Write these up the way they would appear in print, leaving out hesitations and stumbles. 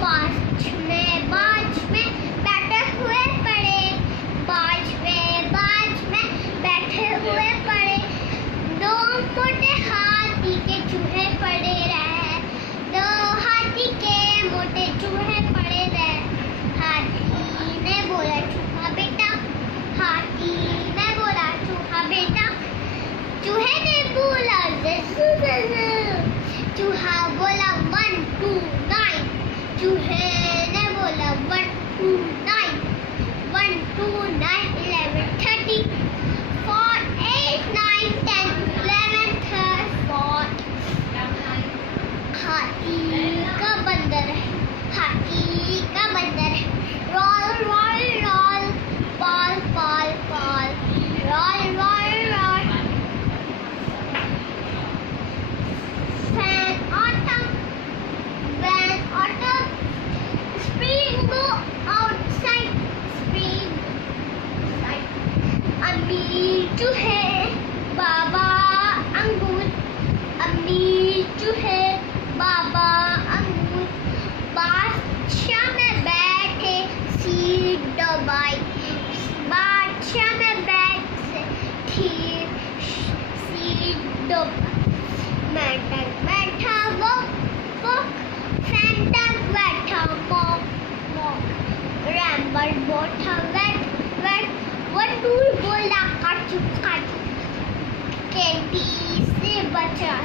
बाज में बैठे हुए पड़े, बाज में बैठे हुए पड़े, दो मोटे हाथी के चूहे पड़े रहे, दो हाथी के मोटे चूहे पड़े रहे। हाथी ने बोला चूहा बेटा, हाथी ने बोला चूहा बेटा, चूहे ने बोला जैसू जैसू, चूहा बोला 1 2 9, चूहे ने बोला 1 2 9, 1 2 9 11 30, 4 8 9 10 11 4। हाथी का बंदर है, हाथी का बंदर है, रोल रोल रोल, पॉल पॉल पॉल, roll roll roll. Fan autumn, when autumn, spring go outside, spring outside. अम्मी चूहे बाबा अंगूर, अम्मी चूहे बाबा अंगूर, बादशाह में बैठे सीट दबाई, बादशाह में बैठे सीट दबाई। मेंढक बैठा वॉक, सैंटा बैठा मॉक, रैम्बर्ट बैठा वेट, वटूल बोला काचू, केटी से बचा,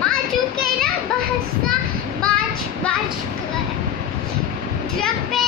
माचू के ना बहसा बाज कर, जब पे